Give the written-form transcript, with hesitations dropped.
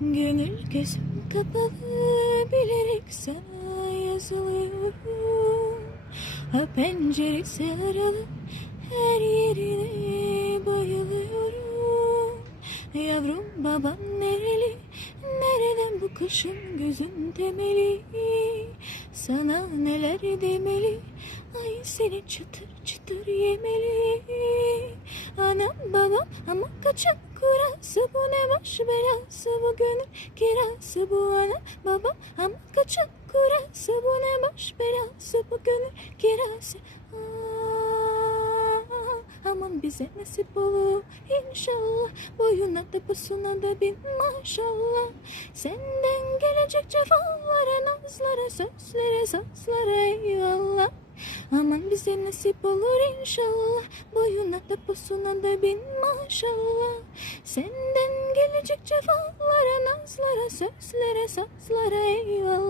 Gönül gözüm kapalı bilerek sana yazılıyorum. Ha penceresi aralı her yerine bayılıyorum. Yavrum baban nereli, nereden bu kışın gözün temeli? Sana neler demeli, ay seni çıtır çıtır yemeli. Anam babam ama kaçak kurası, bu ne baş belası, bu gönül kirası. Bu anam babam ama kaçak kurası, bu ne baş belası, bu gönül kirası. Aman bize nasip olur inşallah, boyuna da posuna da bin maşallah. Senden gelecek cefalara, nazlara, sözlere, sazlara eyvallah. Aman bize nasip olur inşallah, boyuna da posuna da bin maşallah. Senden gelecek cefalara, nazlara, sözlere, sazlara eyvallah.